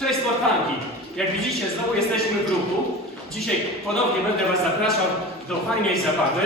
Cześć sportanki! Jak widzicie, znowu jesteśmy w ruchu. Dzisiaj ponownie będę Was zapraszał do fajnej zabawy.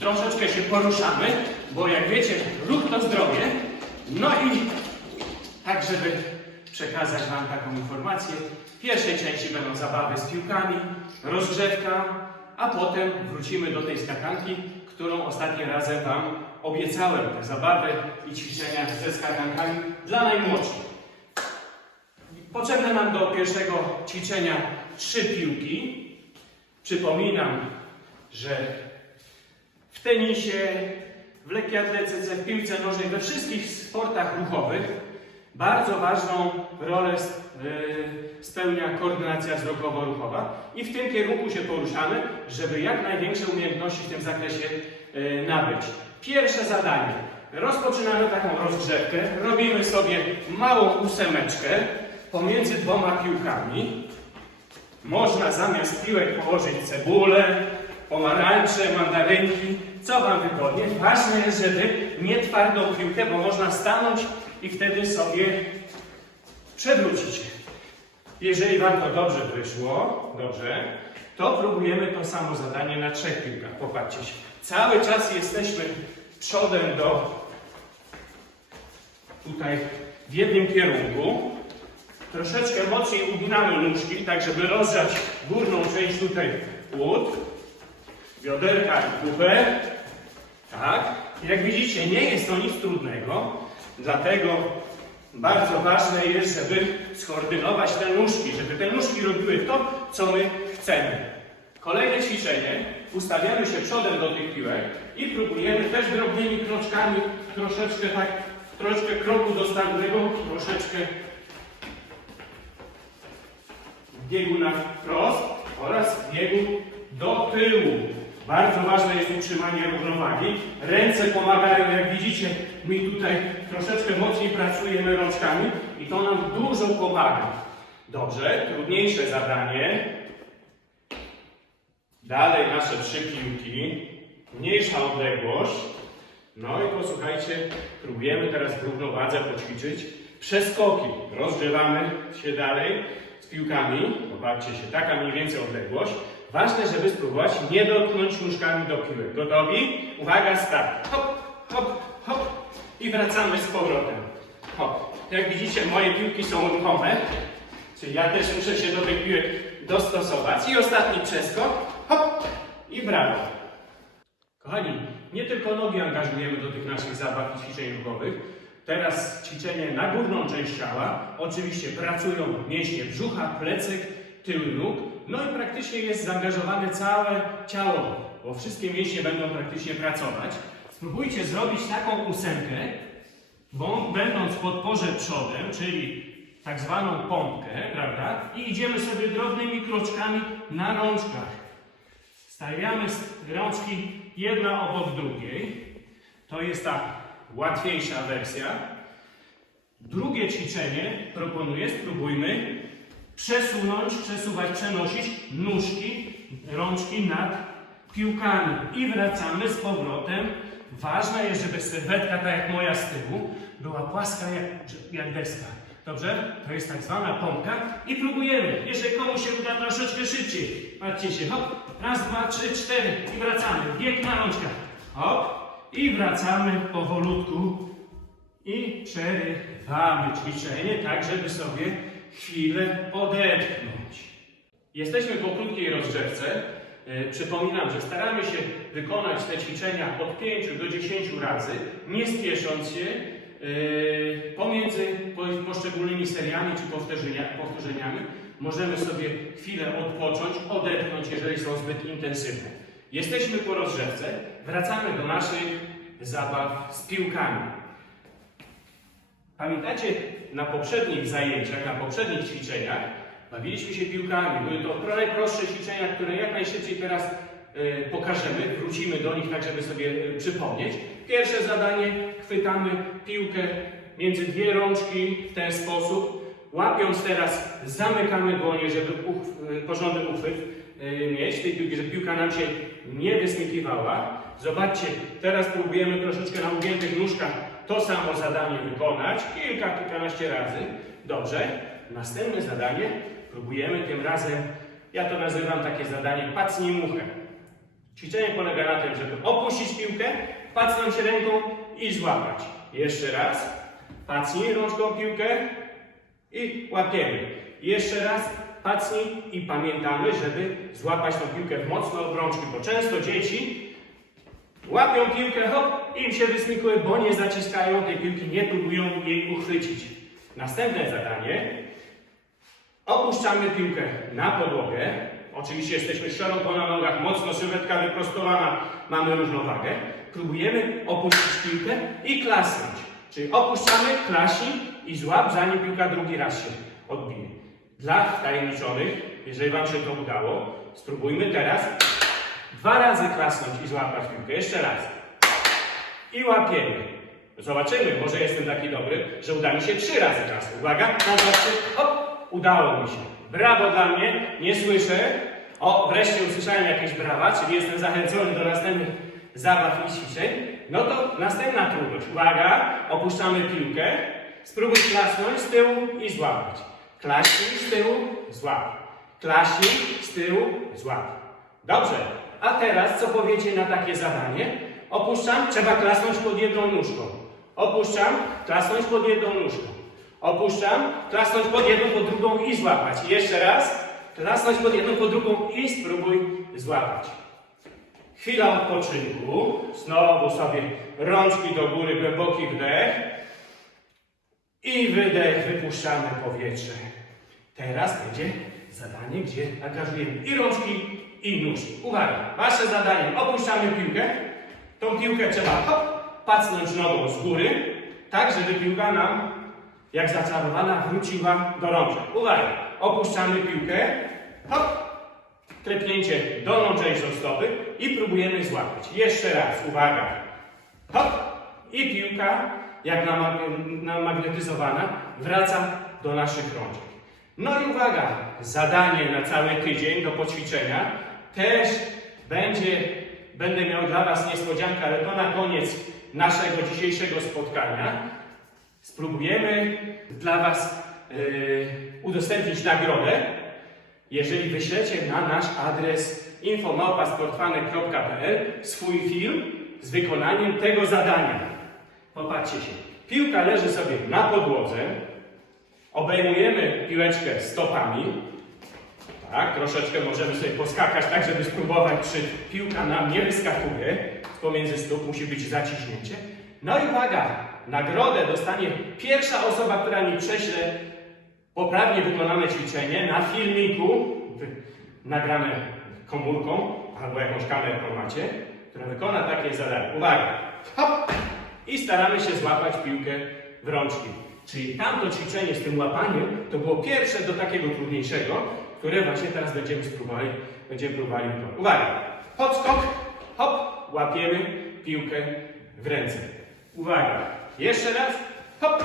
Troszeczkę się poruszamy, bo jak wiecie, ruch to zdrowie. No i tak, żeby przekazać Wam taką informację, w pierwszej części będą zabawy z piłkami, rozgrzewka, a potem wrócimy do tej skakanki, którą ostatnim razem Wam obiecałem. Te zabawy i ćwiczenia ze skakankami dla najmłodszych. Potrzebne nam do pierwszego ćwiczenia trzy piłki. Przypominam, że w tenisie, w lekkiej atletyce, w piłce nożnej, we wszystkich sportach ruchowych bardzo ważną rolę y, spełnia koordynacja wzrokowo-ruchowa i w tym kierunku się poruszamy, żeby jak największe umiejętności w tym zakresie y, nabyć. Pierwsze zadanie. Rozpoczynamy taką rozgrzewkę. Robimy sobie małą ósemeczkę pomiędzy dwoma piłkami. Można zamiast piłek położyć cebulę, pomarańcze, mandarynki, co Wam wygodnie. Ważne jest, żeby nie twardą piłkę, bo można stanąć i wtedy sobie przewrócić. Jeżeli Wam to dobrze wyszło, dobrze, to próbujemy to samo zadanie na trzech piłkach. Popatrzcie się. Cały czas jesteśmy przodem do tutaj w jednym kierunku. Troszeczkę mocniej uginamy nóżki, tak żeby rozgrzać górną część tutaj łód, bioderka i kubę. Tak. Jak widzicie, nie jest to nic trudnego, dlatego bardzo ważne jest, żeby skoordynować te nóżki, żeby te nóżki robiły to, co my chcemy. Kolejne ćwiczenie. Ustawiamy się przodem do tych piłek i próbujemy też drobnymi kroczkami, troszeczkę tak, troszeczkę kroku dostępnego, troszeczkę biegu na wprost oraz biegu do tyłu. Bardzo ważne jest utrzymanie równowagi. Ręce pomagają, jak widzicie, my tutaj troszeczkę mocniej pracujemy rączkami i to nam dużo pomaga. Dobrze, trudniejsze zadanie. Dalej nasze trzy piłki. Mniejsza odległość. No i posłuchajcie, próbujemy teraz w równowadze poćwiczyć przeskoki. Rozgrzewamy się dalej z piłkami. Zobaczcie się, taka mniej więcej odległość. Ważne, żeby spróbować nie dotknąć nóżkami do piłek. Gotowi? Uwaga, start. Hop, hop, hop. I wracamy z powrotem. Hop. Jak widzicie, moje piłki są ruchome, czyli ja też muszę się do tych piłek dostosować. I ostatni przeskok. Hop. I brawo. Kochani, nie tylko nogi angażujemy do tych naszych zabaw i ćwiczeń ruchowych. Teraz ćwiczenie na górną część ciała. Oczywiście pracują mięśnie brzucha, plecek, tył nóg. No i praktycznie jest zaangażowane całe ciało, bo wszystkie mięśnie będą praktycznie pracować. Spróbujcie zrobić taką ósemkę, będąc w podporze przodem, czyli tak zwaną pompkę, prawda? I idziemy sobie drobnymi kroczkami na rączkach. Stawiamy rączki jedna obok drugiej. To jest ta łatwiejsza wersja. Drugie ćwiczenie proponuję, spróbujmy przesunąć, przesuwać, przenosić nóżki, rączki nad piłkami. I wracamy z powrotem. Ważne jest, żeby sylwetka, tak jak moja z tyłu, była płaska jak, jak deska. Dobrze? To jest tak zwana pompka. I próbujemy. Jeżeli komuś się uda troszeczkę szybciej. Patrzcie się. Hop. Raz, dwa, trzy, cztery. I wracamy. Bieg na rączkach. Hop. I wracamy powolutku. I przerywamy ćwiczenie, tak żeby sobie chwilę odetchnąć. Jesteśmy po krótkiej rozgrzewce. E, Przypominam, że staramy się wykonać te ćwiczenia od 5 do 10 razy, nie spiesząc się e, pomiędzy po- poszczególnymi seriami czy powtórzenia- powtórzeniami. Możemy sobie chwilę odpocząć, odetchnąć, jeżeli są zbyt intensywne. Jesteśmy po rozgrzewce, wracamy do naszych zabaw z piłkami. Pamiętacie, na poprzednich zajęciach, na poprzednich ćwiczeniach bawiliśmy się piłkami. Były to najprostsze ćwiczenia, które jak najszybciej teraz e, pokażemy. Wrócimy do nich, tak żeby sobie e, przypomnieć. Pierwsze zadanie, chwytamy piłkę między dwie rączki w ten sposób. Łapiąc teraz, zamykamy dłonie, żeby uch, e, porządny uchwyt mieć tej piłki, żeby piłka nam się nie wysmykiwała. Zobaczcie, teraz próbujemy troszeczkę na ugiętych nóżkach to samo zadanie wykonać kilka, kilkanaście razy. Dobrze. następne zadanie próbujemy tym razem, ja to nazywam takie zadanie pacnij muchę. Ćwiczenie polega na tym, żeby opuścić piłkę, pacnąć ręką i złapać. Jeszcze raz. Pacnij rączką piłkę i łapiemy. Jeszcze raz pacnij i pamiętamy, żeby złapać tą piłkę w mocno obrączki, bo często dzieci łapią piłkę, hop, im się wysmykuje, bo nie zaciskają tej piłki, nie próbują jej uchwycić. Następne zadanie. Opuszczamy piłkę na podłogę. Oczywiście jesteśmy szeroko na nogach, mocno sylwetka wyprostowana, mamy równowagę. Próbujemy opuścić piłkę i klasnąć. Czyli opuszczamy, klaśnij i złap, zanim piłka drugi raz się odbije. Dla wtajemniczonych, jeżeli Wam się to udało, spróbujmy teraz dwa razy klasnąć i złapać piłkę. Jeszcze raz. I łapiemy. Zobaczymy, może jestem taki dobry, że uda mi się trzy razy klasnąć. Uwaga, na zawsze, hop, udało mi się. Brawo dla mnie, nie słyszę. O, wreszcie usłyszałem jakieś brawa, czyli jestem zachęcony do następnych zabaw i ćwiczeń. No to następna trudność. Uwaga, opuszczamy piłkę. Spróbuj klasnąć z tyłu i złapać. Klaśnij z tyłu, złap. Klaśnij z tyłu, złap. Dobrze. A teraz co powiecie na takie zadanie? Opuszczam, trzeba klasnąć pod jedną nóżką. Opuszczam, klasnąć pod jedną nóżką. Opuszczam, klasnąć pod jedną, pod drugą i złapać. Jeszcze raz, klasnąć pod jedną, pod drugą i spróbuj złapać. Chwila odpoczynku. Znowu sobie rączki do góry, głęboki wdech. I wydech, wypuszczamy powietrze. Teraz będzie zadanie, gdzie angażujemy i rączki, i nóżki. Uwaga, wasze zadanie. Opuszczamy piłkę. Tą piłkę trzeba hop, pacnąć nogą z góry, tak żeby piłka nam, jak zaczarowana, wróciła do rączek. Uwaga, opuszczamy piłkę. Hop, klepnięcie dolną częścią stopy i próbujemy złapać. Jeszcze raz, uwaga. Hop! I piłka, jak namag- namagnetyzowana, wraca do naszych rączek. No i uwaga, zadanie na cały tydzień do poćwiczenia też będzie, będę miał dla Was niespodziankę, ale to na koniec naszego dzisiejszego spotkania. Spróbujemy dla Was yy, udostępnić nagrodę, jeżeli wyślecie na nasz adres infomałpasportfanek.pl swój film z wykonaniem tego zadania. Popatrzcie się. Piłka leży sobie na podłodze. Obejmujemy piłeczkę stopami. Tak, troszeczkę możemy sobie poskakać tak, żeby spróbować, czy piłka nam nie wyskakuje. Pomiędzy stóp musi być zaciśnięcie. No i uwaga, nagrodę dostanie pierwsza osoba, która mi prześle poprawnie wykonane ćwiczenie na filmiku, nagrane komórką albo jakąś kamerką macie, która wykona takie zadanie. Uwaga! Hop! I staramy się złapać piłkę w rączki. Czyli tamto ćwiczenie z tym łapaniem to było pierwsze do takiego trudniejszego, które właśnie teraz będziemy spróbowali, będziemy próbowali. Uwaga! Podskok, hop, łapiemy piłkę w ręce. Uwaga! Jeszcze raz, hop,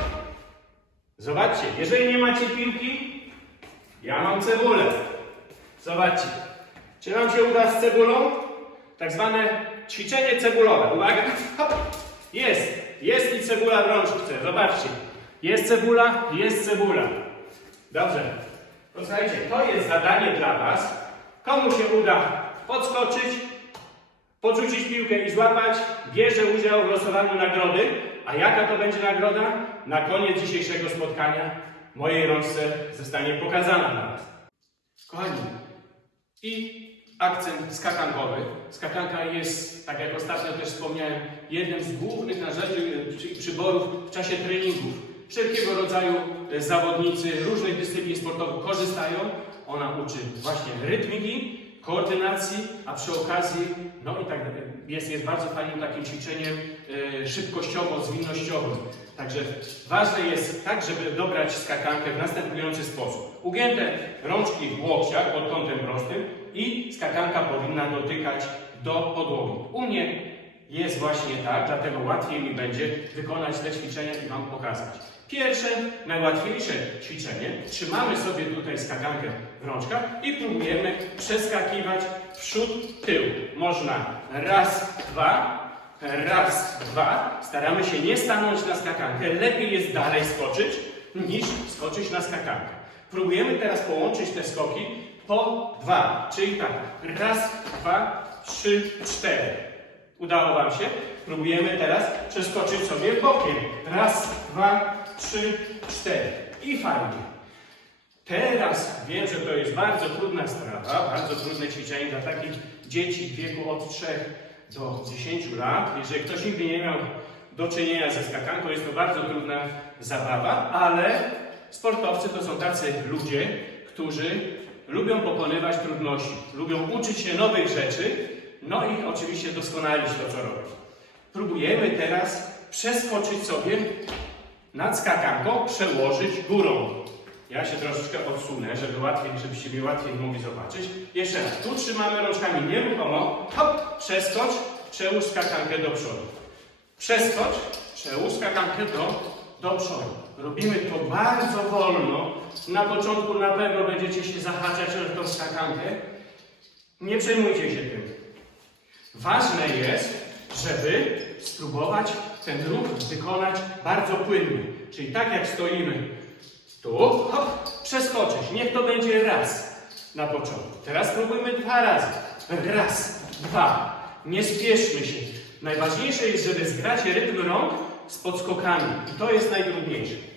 Zobaczcie, jeżeli nie macie piłki, ja mam cebulę. Zobaczcie. Czy nam się uda z cebulą? Tak zwane ćwiczenie cebulowe. Uwaga. Hop. Jest. Jest i cebula w rączce. Zobaczcie. Jest cebula, jest cebula. Dobrze. Posłuchajcie, to jest zadanie dla Was. Komu się uda podskoczyć, Porzucić piłkę i złapać, bierze udział w losowaniu nagrody. A jaka to będzie nagroda? Na koniec dzisiejszego spotkania mojej rączce zostanie pokazana dla Was. Kochani, i akcent skakankowy. Skakanka jest, tak jak ostatnio też wspomniałem, jednym z głównych narzędzi e, czy przyborów w czasie treningów. Wszelkiego rodzaju e, zawodnicy różnych dyscyplin sportowych korzystają. Ona uczy właśnie rytmiki, koordynacji, a przy okazji, no i tak jest, jest bardzo fajnym takim ćwiczeniem e, szybkościowo-zwinnościowym. Także ważne jest tak, żeby dobrać skakankę w następujący sposób. Ugięte rączki w łokciach pod kątem prostym i skakanka powinna dotykać do podłogi. U mnie jest właśnie tak, dlatego łatwiej mi będzie wykonać te ćwiczenia i Wam pokazać. Pierwsze, najłatwiejsze ćwiczenie. Trzymamy sobie tutaj skakankę w rączkach i próbujemy przeskakiwać przód, tył. Można raz, dwa, raz, dwa. Staramy się nie stanąć na skakankę. Lepiej jest dalej skoczyć, niż skoczyć na skakankę. Próbujemy teraz połączyć te skoki po dwa, czyli tak, raz, dwa, trzy, cztery. Udało Wam się? Próbujemy teraz przeskoczyć sobie bokiem. Raz, dwa, trzy, cztery. I fajnie. Teraz wiem, że to jest bardzo trudna sprawa, bardzo trudne ćwiczenie dla takich dzieci w wieku od 3 do 10 lat. Jeżeli ktoś nigdy nie miał do czynienia ze skakanką, jest to bardzo trudna zabawa, ale sportowcy to są tacy ludzie, którzy lubią pokonywać trudności, lubią uczyć się nowych rzeczy, no i oczywiście doskonalić to, co robią. Próbujemy teraz przeskoczyć sobie nad skakanką, przełożyć górą. Ja się troszeczkę odsunę, żeby łatwiej, żebyście mnie łatwiej mogli zobaczyć. Jeszcze raz, tu trzymamy rączkami nieruchomo, hop, przeskocz, przełóż skakankę do przodu. Przeskocz, przełóż skakankę do, do przodu. Robimy to bardzo wolno. Na początku na pewno będziecie się zahaczać o tą skakankę. Nie przejmujcie się tym. Ważne jest, żeby spróbować ten ruch wykonać bardzo płynnie. Czyli tak jak stoimy tu, hop, przeskoczyć. Niech to będzie raz na początku. Teraz spróbujmy dwa razy. Raz, dwa. Nie spieszmy się. Najważniejsze jest, żeby zgrać rytm rąk z podskokami. I to jest najtrudniejsze.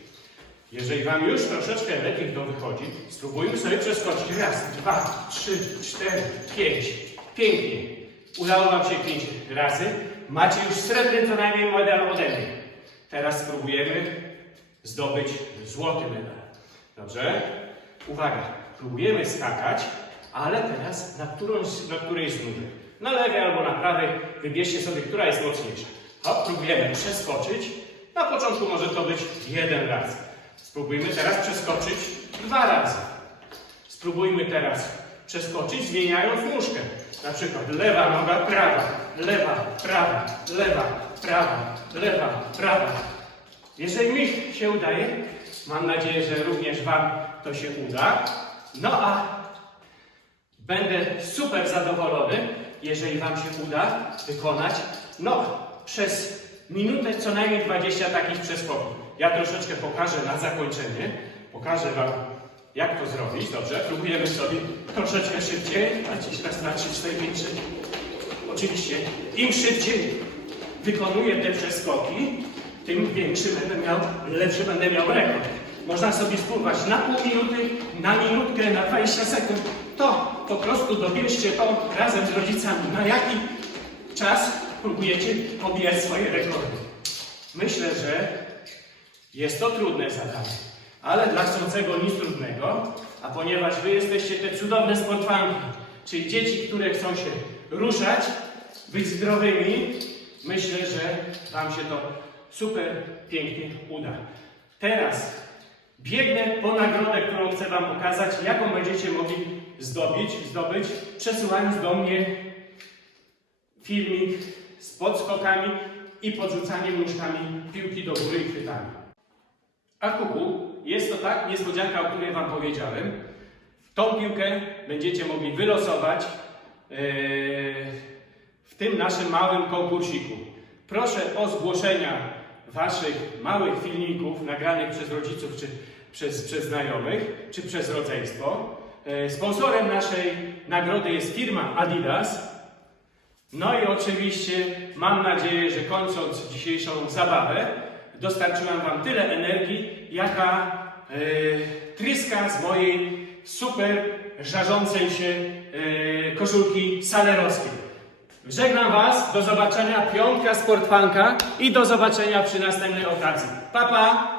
Jeżeli Wam już troszeczkę lepiej to wychodzi, spróbujmy sobie przeskoczyć. Raz, dwa, trzy, cztery, pięć. Pięknie. Udało Wam się pięć razy. Macie już srebrny co najmniej medal ode mnie. Teraz spróbujemy zdobyć złoty medal. Dobrze? Uwaga, próbujemy skakać, ale teraz na, którąś, na którejś z nóżek. Na lewej albo na prawej wybierzcie sobie, która jest mocniejsza. Hop, próbujemy przeskoczyć. Na początku może to być jeden raz. Spróbujmy teraz przeskoczyć dwa razy. Spróbujmy teraz przeskoczyć, zmieniając nóżkę. Na przykład lewa noga, prawa, lewa, prawa, lewa, prawa, lewa, prawa. Jeżeli mi się udaje, mam nadzieję, że również Wam to się uda. No a będę super zadowolony, jeżeli Wam się uda wykonać, no, przez minutę co najmniej 20 takich przeskoków. Ja troszeczkę pokażę na zakończenie, pokażę Wam, jak to zrobić. Dobrze, próbujemy sobie troszeczkę szybciej. Raz, dwa, trzy, cztery, pięć, sześć. Oczywiście, im szybciej wykonuję te przeskoki, tym większy będę miał, lepszy będę miał rekord. Można sobie spróbować na pół minuty, na minutkę, na 20 sekund. To po prostu dobierzcie to razem z rodzicami. Na jaki czas próbujecie pobijać swoje rekordy? Myślę, że jest to trudne zadanie, ale dla chcącego nic trudnego, a ponieważ wy jesteście te cudowne sportwanki, czyli dzieci, które chcą się ruszać, być zdrowymi, myślę, że wam się to super pięknie uda. Teraz biegnę po nagrodę, którą chcę wam pokazać, jaką będziecie mogli zdobyć, zdobyć przesyłając do mnie filmik z podskokami i podrzucaniem nóżkami piłki do góry i chwytami. A kuku, jest to tak, niespodzianka, o której Wam powiedziałem. Tą piłkę będziecie mogli wylosować yy, w tym naszym małym konkursiku. Proszę o zgłoszenia Waszych małych filmików nagranych przez rodziców, czy przez, przez znajomych, czy przez rodzeństwo. Yy, Sponsorem naszej nagrody jest firma Adidas. No i oczywiście mam nadzieję, że kończąc dzisiejszą zabawę, dostarczyłam Wam tyle energii, jaka e, tryska z mojej super żarzącej się e, koszulki salerowskiej. Żegnam Was, do zobaczenia, piątka sportfanka i do zobaczenia przy następnej okazji. Pa, pa!